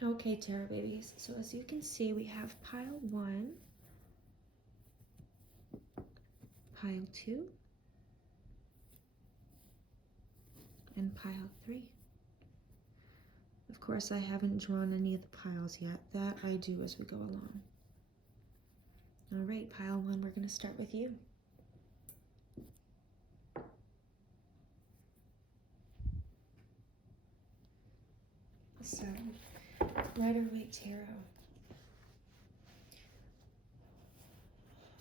Okay, tarot babies. So as you can see, we have pile 1, pile 2, and pile 3. Of course, I haven't drawn any of the piles yet. That I do as we go along. All right, pile 1, we're going to start with you. So, Rider-Waite Tarot.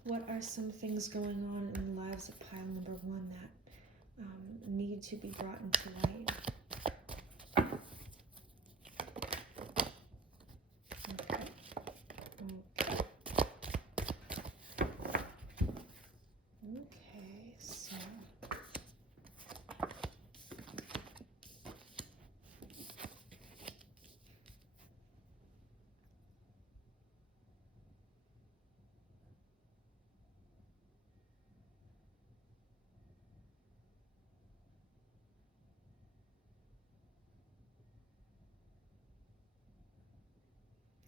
What are some things going on in the lives of pile number 1 that need to be brought into light? Okay.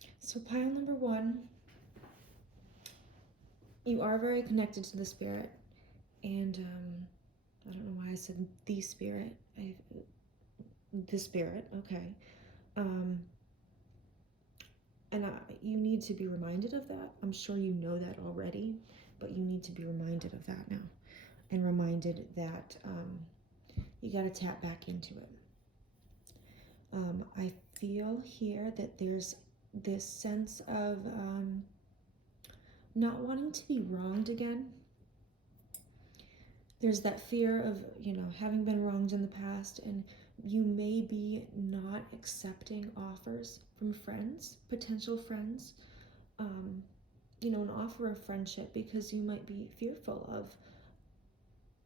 Okay, so pile number 1, you are very connected to the spirit, and I don't know why I said the spirit. The spirit, okay. And you need to be reminded of that. I'm sure you know that already, but you need to be reminded of that now, and reminded that you got to tap back into it. I feel here that there's this sense of not wanting to be wronged again. There's that fear of, having been wronged in the past, and you may be not accepting offers from friends, potential friends, an offer of friendship because you might be fearful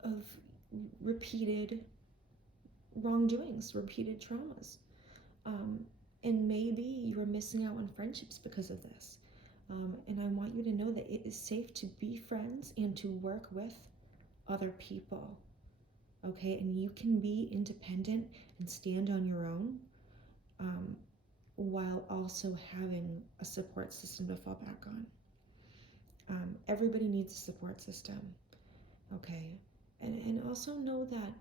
of repeated wrongdoings, repeated traumas. And maybe you're missing out on friendships because of this. And I want you to know that it is safe to be friends and to work with other people, okay? And you can be independent and stand on your own, while also having a support system to fall back on. Everybody needs a support system, okay? And also know that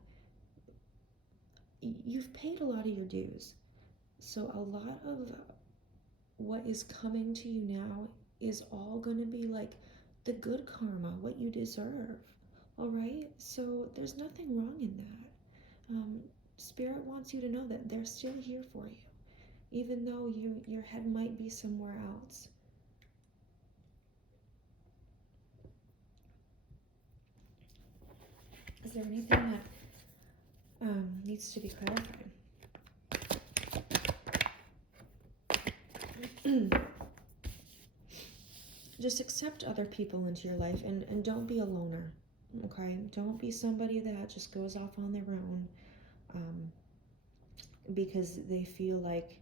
you've paid a lot of your dues. So a lot of what is coming to you now is all going to be like the good karma, what you deserve. All right? So there's nothing wrong in that. Spirit wants you to know that they're still here for you, even though your head might be somewhere else. Is there anything that needs to be clarified? Just accept other people into your life, and don't be a loner, okay? Don't be somebody that just goes off on their own because they feel like,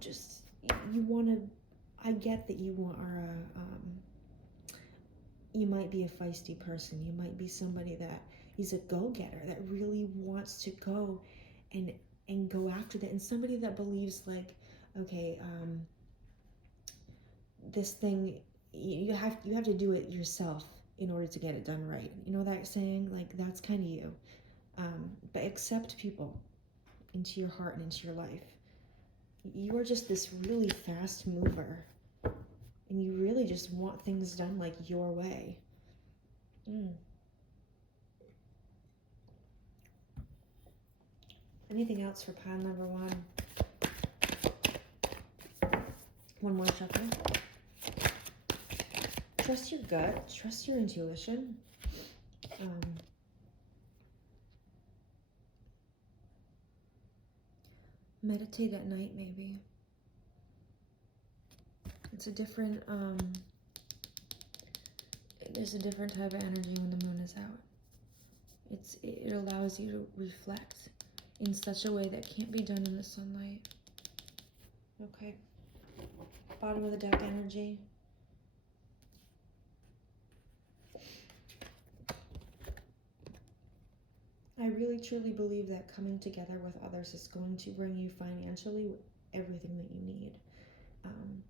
just you want to. I get that you you might be a feisty person. You might be somebody that is a go-getter, that really wants to go and go after that, and somebody that believes like, okay, this thing, you have to do it yourself in order to get it done right. You know that saying? Like, that's kind of you. But accept people into your heart and into your life. You are just this really fast mover, and you really just want things done like your way. Anything else for pile number 1? One more shuffle. Trust your gut. Trust your intuition. Meditate at night, maybe. It's a different, there's a different type of energy when the moon is out. It allows you to reflect in such a way that can't be done in the sunlight. Okay. Bottom of the deck energy. I really truly believe that coming together with others is going to bring you financially everything that you need. Um,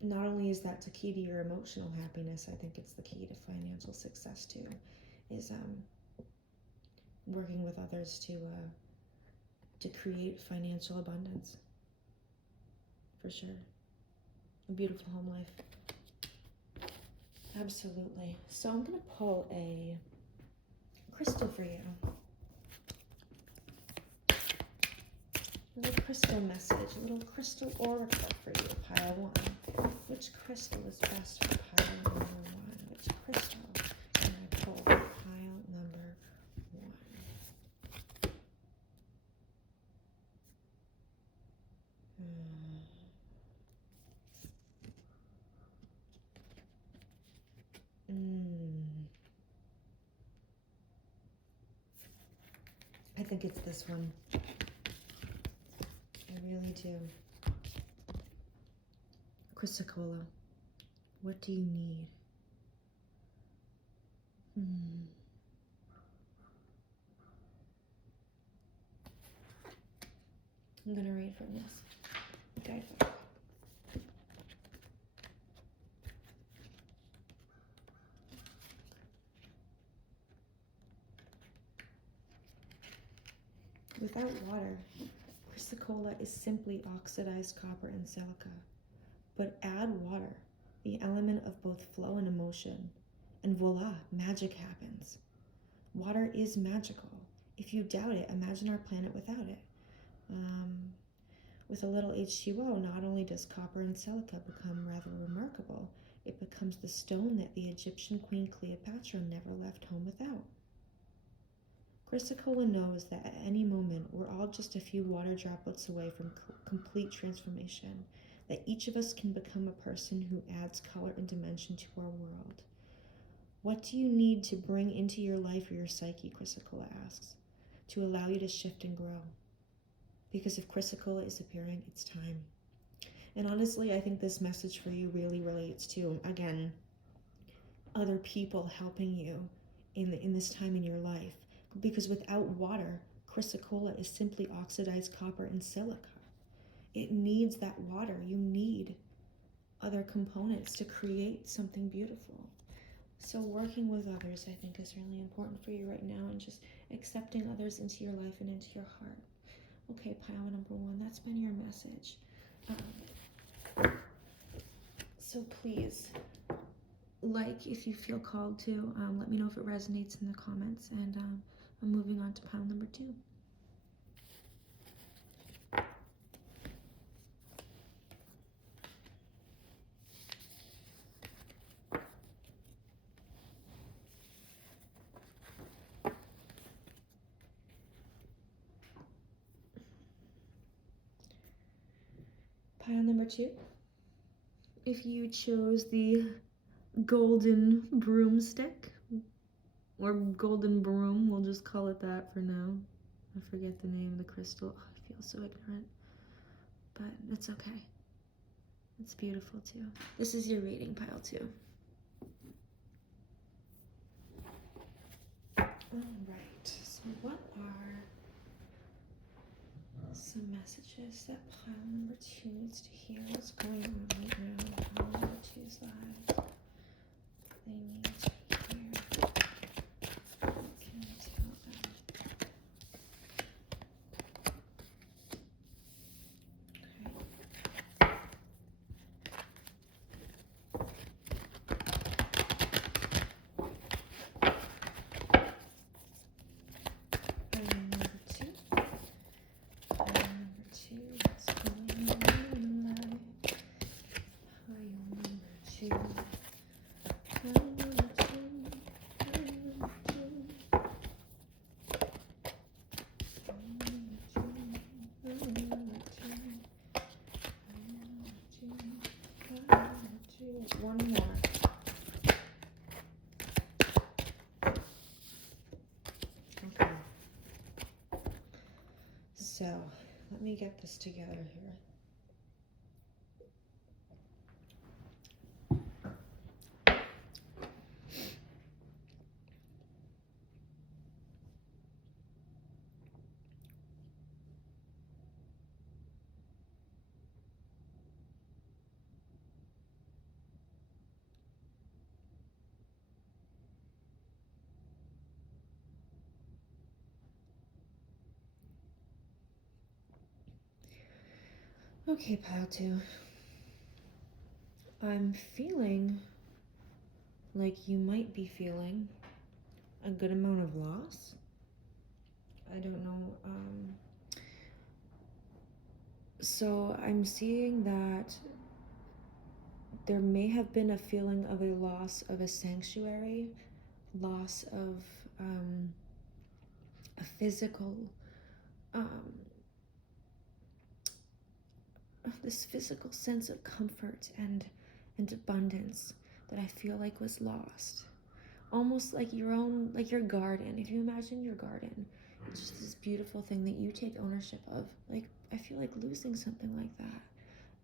Not only is that the key to your emotional happiness, I think it's the key to financial success too, is working with others to create financial abundance, for sure. A beautiful home life. Absolutely. So I'm going to pull a crystal for you. A little crystal message, a little crystal oracle for you, pile one. Which crystal is best for pile number one? Which crystal can I pull for pile number one? I think it's this one. I really do. Chrysocolla, what do you need? I'm gonna read from this guidebook. Without water, chrysocolla is simply oxidized copper and silica. But add water, the element of both flow and emotion, and voila, magic happens. Water is magical. If you doubt it, imagine our planet without it. With a little H2O, not only does copper and silica become rather remarkable, it becomes the stone that the Egyptian Queen Cleopatra never left home without. Chrysocolla knows that at any moment we're all just a few water droplets away from complete transformation, that each of us can become a person who adds color and dimension to our world. What do you need to bring into your life or your psyche, Chrysocolla asks, to allow you to shift and grow? Because if Chrysocolla is appearing, it's time. And honestly, I think this message for you really relates to, again, other people helping you in this time in your life. Because without water, chrysocolla is simply oxidized copper and silica. It needs that water. You need other components to create something beautiful. So working with others, I think, is really important for you right now, and just accepting others into your life and into your heart. Okay, pile number one, that's been your message. So please, if you feel called to, let me know if it resonates in the comments, and I'm moving on to pile number two. Pile number two, if you chose the golden broomstick, or golden broom, we'll just call it that for now. I forget the name of the crystal. Oh, I feel so ignorant, but it's okay. It's beautiful too. This is your reading, pile two. Alright, so what are some messages that pile number two needs to hear? What's going on right now in pile number two's lives? They need to hear. What can I tell them? One more. Okay. So, let me get this together here. Okay, pile 2. I'm feeling like you might be feeling a good amount of loss. I don't know. So I'm seeing that there may have been a feeling of a loss of a sanctuary, loss of a physical, this physical sense of comfort and abundance that I feel like was lost. Almost like your own, like your garden. If you imagine your garden, it's just this beautiful thing that you take ownership of. Like, I feel like losing something like that.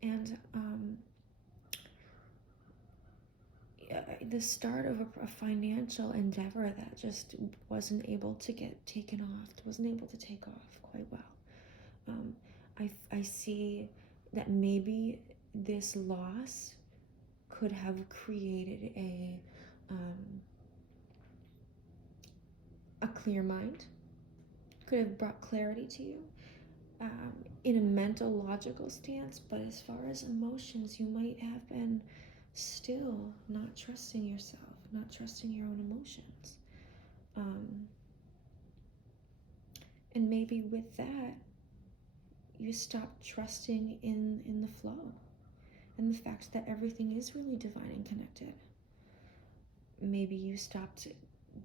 And the start of a financial endeavor that just wasn't able to get taken off, wasn't able to take off quite well. I see that maybe this loss could have created a clear mind, could have brought clarity to you in a mental, logical stance. But as far as emotions, you might have been still not trusting yourself, not trusting your own emotions. And maybe with that, you stop trusting in the flow and the fact that everything is really divine and connected. Maybe you stopped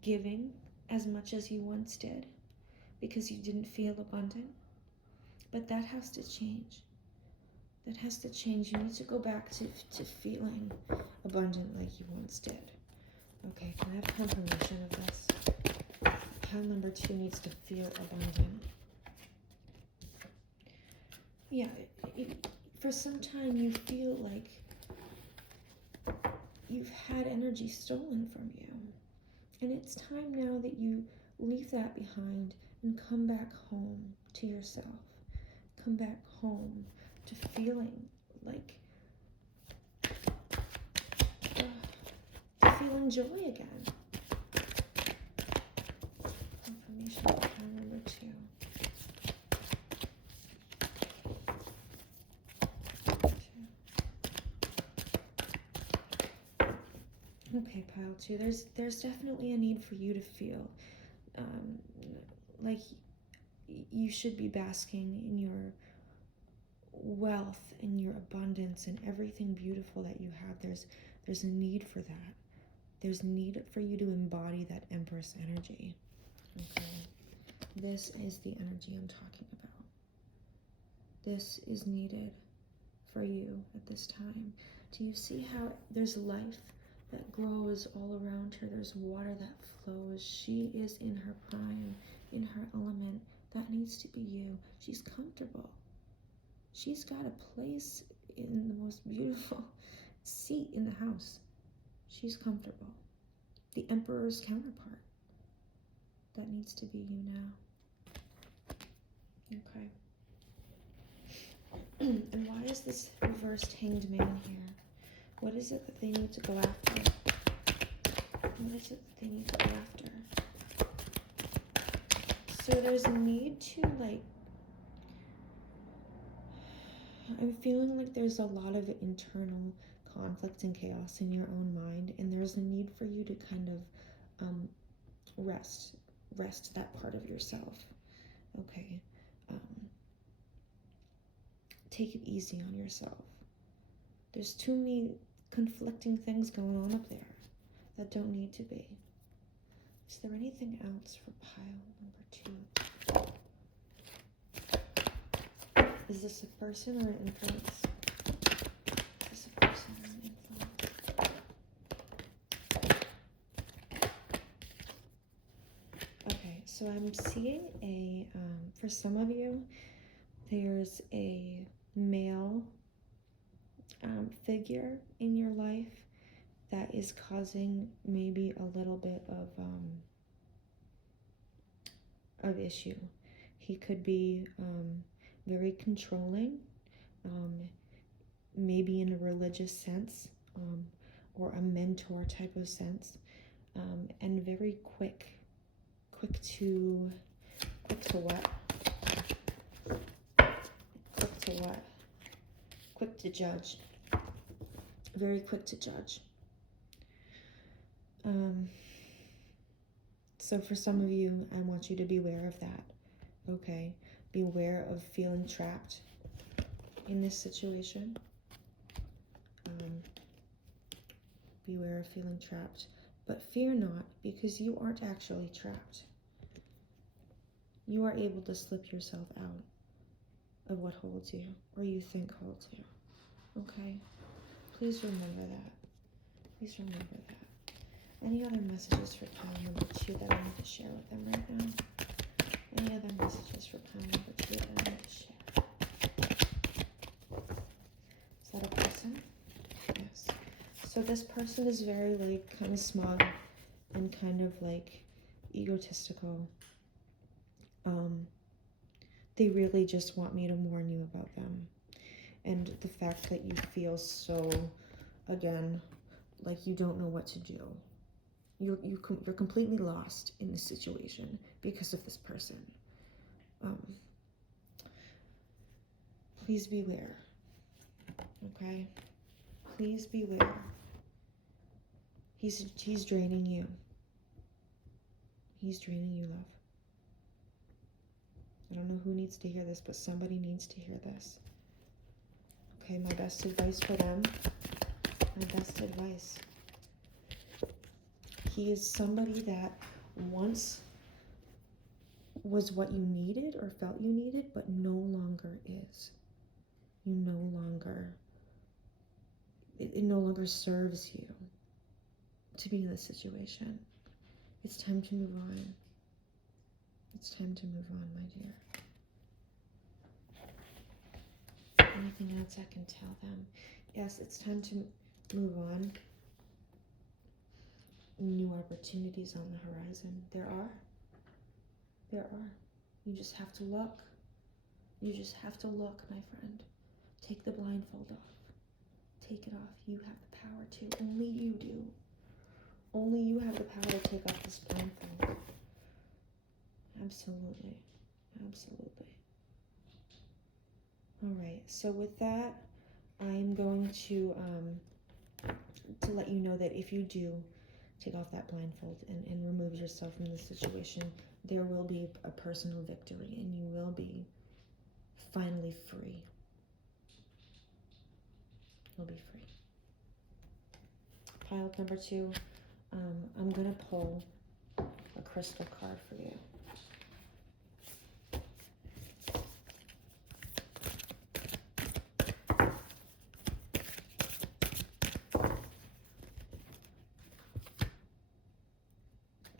giving as much as you once did because you didn't feel abundant. But that has to change. That has to change. You need to go back to feeling abundant like you once did. Okay, can I have confirmation of this? Pile number 2 needs to feel abundant. Yeah, for some time you feel like you've had energy stolen from you. And it's time now that you leave that behind and come back home to yourself. Come back home to feeling like, feeling joy again. Confirmation of pile number 2. Okay, pile 2. There's definitely a need for you to feel like you should be basking in your wealth and your abundance and everything beautiful that you have. There's a need for that. There's need for you to embody that Empress energy. Okay, this is the energy I'm talking about. This is needed for you at this time. Do you see how there's life that grows all around her? There's water that flows. She is in her prime, in her element. That needs to be you. She's comfortable. She's got a place in the most beautiful seat in the house. She's comfortable. The Emperor's counterpart. That needs to be you now. Okay. And why is this reversed Hanged Man here? What is it that they need to go after? What is it that they need to go after? So there's a need to, like, I'm feeling like there's a lot of internal conflict and chaos in your own mind, and there's a need for you to kind of rest that part of yourself. Okay. Take it easy on yourself. There's too many conflicting things going on up there that don't need to be. Is there anything else for pile number 2? Is this a person or an influence? Is this a person or an influence? Okay, so I'm seeing for some of you, there's a male figure in your life that is causing maybe a little bit of issue. He could be very controlling, maybe in a religious sense, or a mentor type of sense, and very quick to what? Quick to what? quick to judge. Very quick to judge. So for some of you, I want you to be aware of that, okay? Be aware of feeling trapped in this situation. Be aware of feeling trapped. But fear not, because you aren't actually trapped. You are able to slip yourself out of what holds you, or you think holds you, okay? Please remember that. Please remember that. Any other messages for pile number 2 that I need to share with them right now? Any other messages for pile number 2 that I need to share? Is that a person? Yes. So this person is very, like, kind of smug and kind of, like, egotistical. They really just want me to warn you about them. And the fact that you feel so, again, like you don't know what to do. You're completely lost in this situation because of this person. Please beware. Okay? Please beware. He's draining you. He's draining you, love. I don't know who needs to hear this, but somebody needs to hear this. Okay, my best advice for them. My best advice. He is somebody that once was what you needed or felt you needed, but no longer is. You no longer, it no longer serves you to be in this situation. It's time to move on. It's time to move on, my dear. Anything else I can tell them? Yes, it's time to move on. New opportunities on the horizon. There are. You just have to look. You just have to look, my friend. Take the blindfold off. Take it off. You have the power to. Only you do. Only you have the power to take off this blindfold. Absolutely. Absolutely. All right. So with that, I'm going to let you know that if you do take off that blindfold and remove yourself from the situation, there will be a personal victory and you will be finally free. You'll be free. Pile up number 2. I'm going to pull a crystal card for you.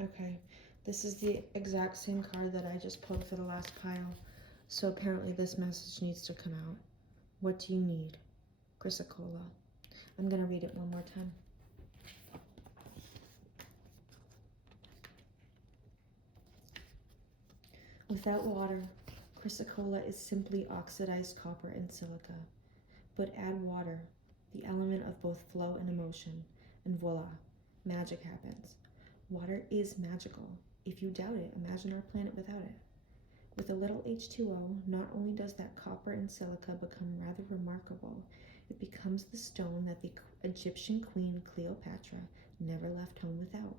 Okay, this is the exact same card that I just pulled for the last pile. So apparently this message needs to come out. What do you need? Chrysocolla. I'm going to read it one more time. Without water, chrysocolla is simply oxidized copper and silica. But add water, the element of both flow and emotion, and voila, magic happens. Water is magical. If you doubt it, imagine our planet without it. With a little H2O, not only does that copper and silica become rather remarkable, it becomes the stone that the Egyptian queen Cleopatra never left home without.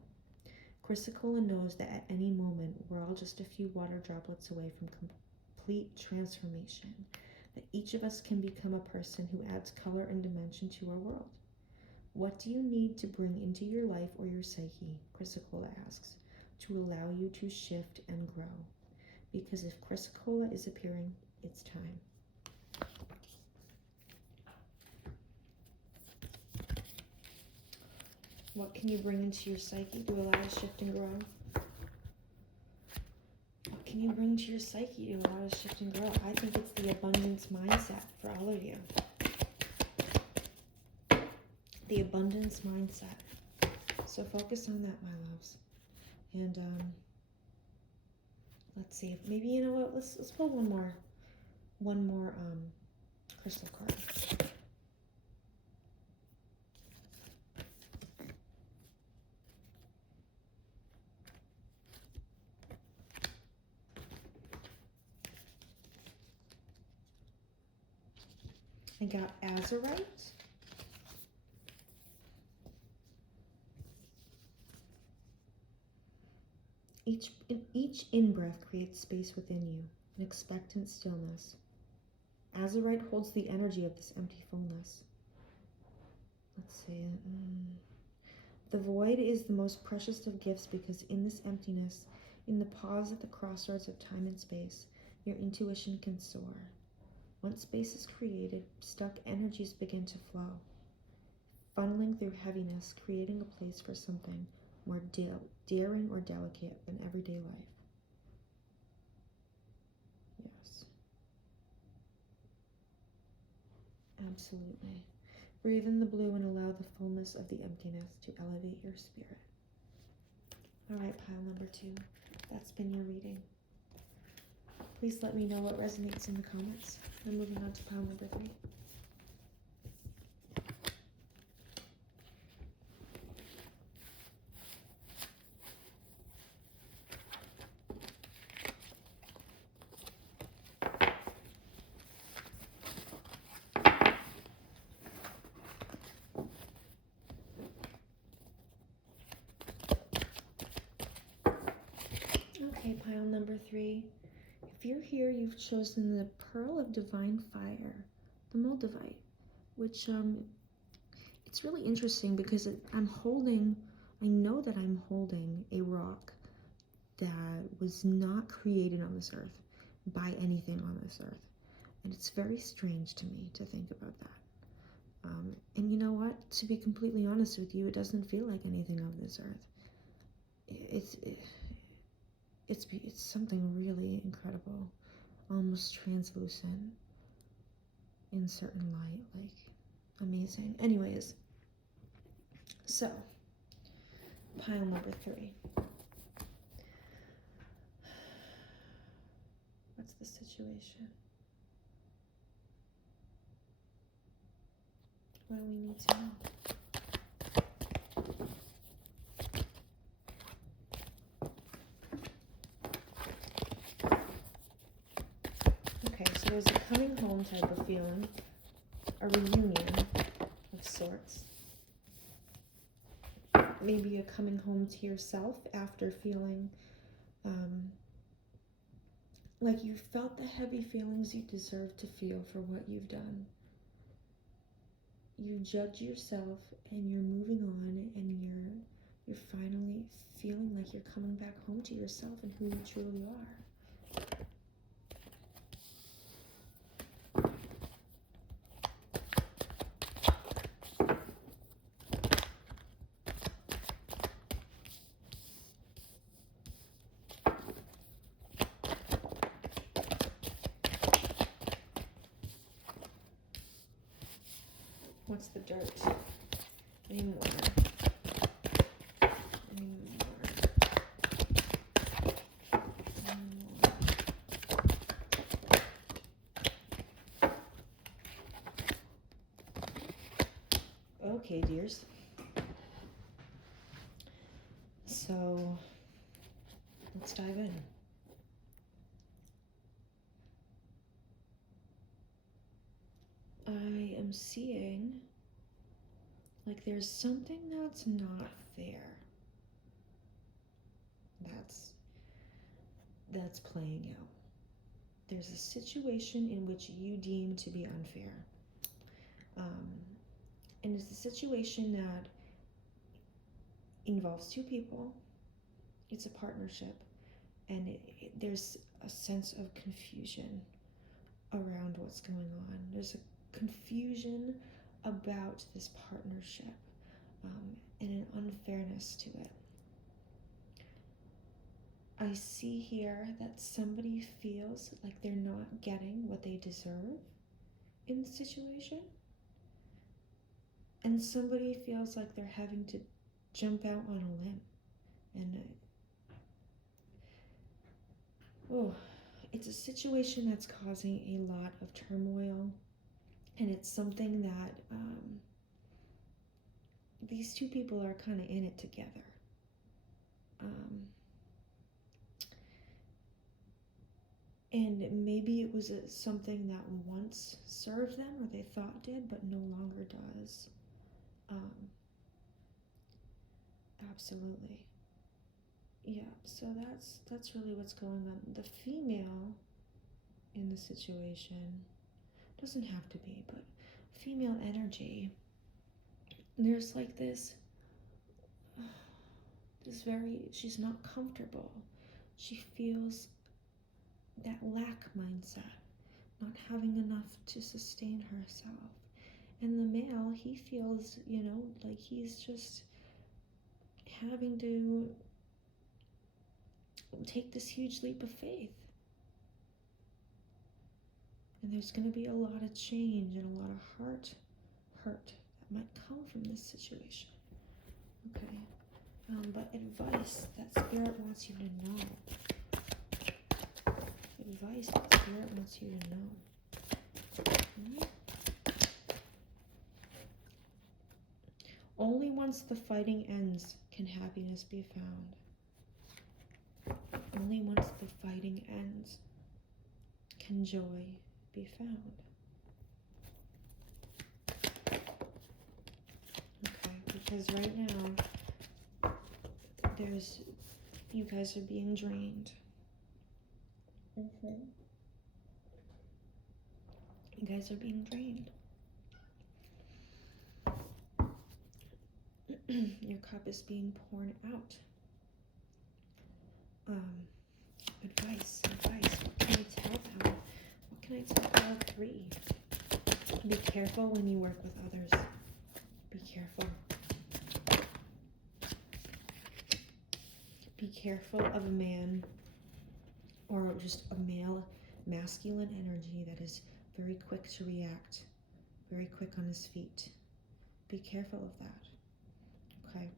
Chrysocolla knows that at any moment we're all just a few water droplets away from complete transformation, that each of us can become a person who adds color and dimension to our world. What do you need to bring into your life or your psyche, Chrysocolla asks, to allow you to shift and grow? Because if chrysocolla is appearing, it's time. What can you bring into your psyche to allow to shift and grow? What can you bring to your psyche to allow to shift and grow? I think it's the abundance mindset for all of you. The abundance mindset. So focus on that, my loves. And let's see. Maybe, you know what? Let's pull one more crystal card. I got azurite. Each in-breath creates space within you, an expectant stillness. Azurite holds the energy of this empty fullness. Let's see. The void is the most precious of gifts because in this emptiness, in the pause at the crossroads of time and space, your intuition can soar. Once space is created, stuck energies begin to flow, funneling through heaviness, creating a place for something more daring or delicate than everyday life. Yes. Absolutely. Breathe in the blue and allow the fullness of the emptiness to elevate your spirit. All right, pile number 2. That's been your reading. Please let me know what resonates in the comments. I'm moving on to pile number 3. Okay, pile number 3. If you're here, you've chosen the Pearl of Divine Fire, the Moldavite, which it's really interesting because I know that I'm holding a rock that was not created on this earth by anything on this earth. And it's very strange to me to think about that. And you know what? To be completely honest with you, it doesn't feel like anything of this earth. It's something really incredible, almost translucent in certain light, like amazing. Anyways, so pile number 3. What's the situation? What do we need to know? Okay, so there's a coming home type of feeling, a reunion of sorts. Maybe a coming home to yourself after feeling like you felt the heavy feelings you deserve to feel for what you've done. You judge yourself and you're moving on, and you're finally feeling like you're coming back home to yourself and who you truly are. What's the dirt? Any more? Any more? Any more? Okay, dears. So let's dive in. I am seeing like there's something that's not fair. That's playing out. There's a situation in which you deem to be unfair. And it's a situation that involves 2 people. It's a partnership, and there's a sense of confusion around what's going on. There's a confusion about this partnership, and an unfairness to it. I see here that somebody feels like they're not getting what they deserve in the situation, and somebody feels like they're having to jump out on a limb. And it's a situation that's causing a lot of turmoil, and it's something that these 2 people are kind of in it together. And maybe it was something that once served them or they thought did, but no longer does. Um, absolutely. Yeah, so that's really what's going on. The female in the situation doesn't have to be, but female energy, there's like this very, she's not comfortable. She feels that lack mindset, not having enough to sustain herself. And the male, he feels, like he's just having to take this huge leap of faith. And there's going to be a lot of change and a lot of hurt that might come from this situation. Okay. But advice that Spirit wants you to know. Advice that Spirit wants you to know. Okay. Only once the fighting ends can happiness be found. Only once the fighting ends can joy be found. Okay, because right now, you guys are being drained. You guys are being drained. Your cup is being poured out. Advice. What can I tell them? What can I tell all three? Be careful when you work with others. Be careful. Be careful of a man or just a male masculine energy that is very quick to react, very quick on his feet. Be careful of that. Okay.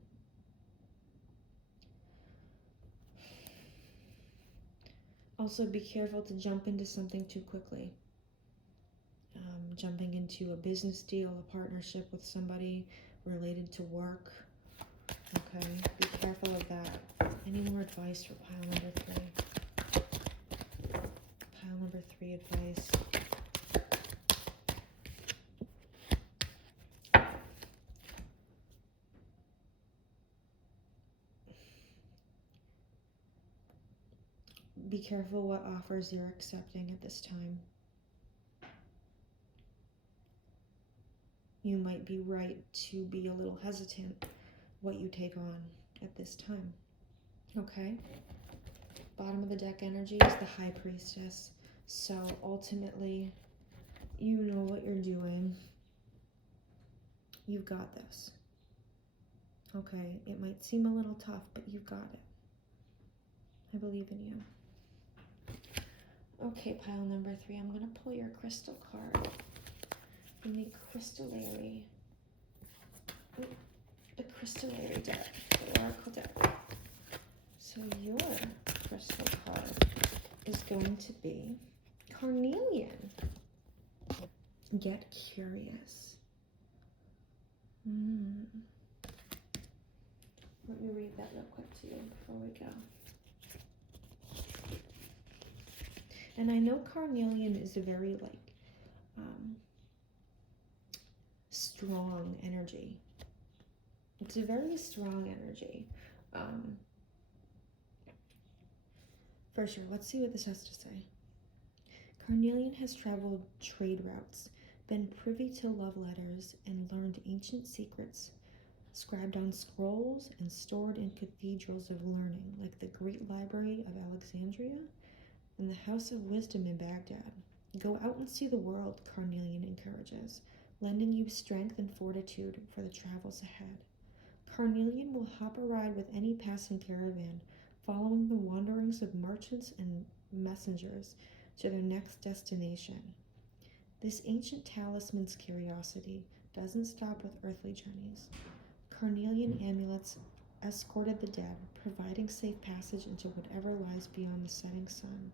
Also, be careful to jump into something too quickly. Jumping into a business deal, a partnership with somebody related to work. Okay, be careful of that. Any more advice for pile number 3? Pile number 3 advice. Be careful what offers you're accepting at this time. You might be right to be a little hesitant what you take on at this time. Okay? Bottom of the deck energy is the High Priestess. So ultimately, you know what you're doing. You've got this. Okay? It might seem a little tough, but you've got it. I believe in you. Okay, pile number 3. I'm going to pull your crystal card in the Crystallary deck, the Oracle deck. So your crystal card is going to be Carnelian. Get curious. Let me read that real quick to you before we go. And I know Carnelian is a very strong energy. It's a very strong energy. For sure, let's see what this has to say. Carnelian has traveled trade routes, been privy to love letters, and learned ancient secrets scribed on scrolls and stored in cathedrals of learning, like the Great Library of Alexandria and the House of Wisdom in Baghdad. Go out and see the world, Carnelian encourages, lending you strength and fortitude for the travels ahead. Carnelian will hop a ride with any passing caravan, following the wanderings of merchants and messengers to their next destination. This ancient talisman's curiosity doesn't stop with earthly journeys. Carnelian amulets escorted the dead, providing safe passage into whatever lies beyond the setting sun.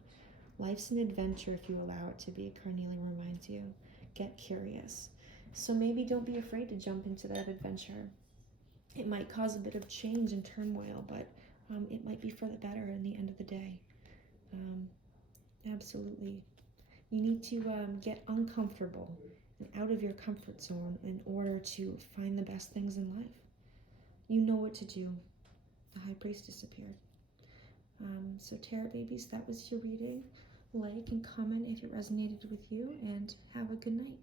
Life's an adventure if you allow it to be, Carnelian reminds you. Get curious. So maybe don't be afraid to jump into that adventure. It might cause a bit of change and turmoil, but it might be for the better in the end of the day. Absolutely. You need to get uncomfortable and out of your comfort zone in order to find the best things in life. You know what to do. The High Priestess appeared. So Tarot Babies, that was your reading. Like and comment if it resonated with you, and have a good night.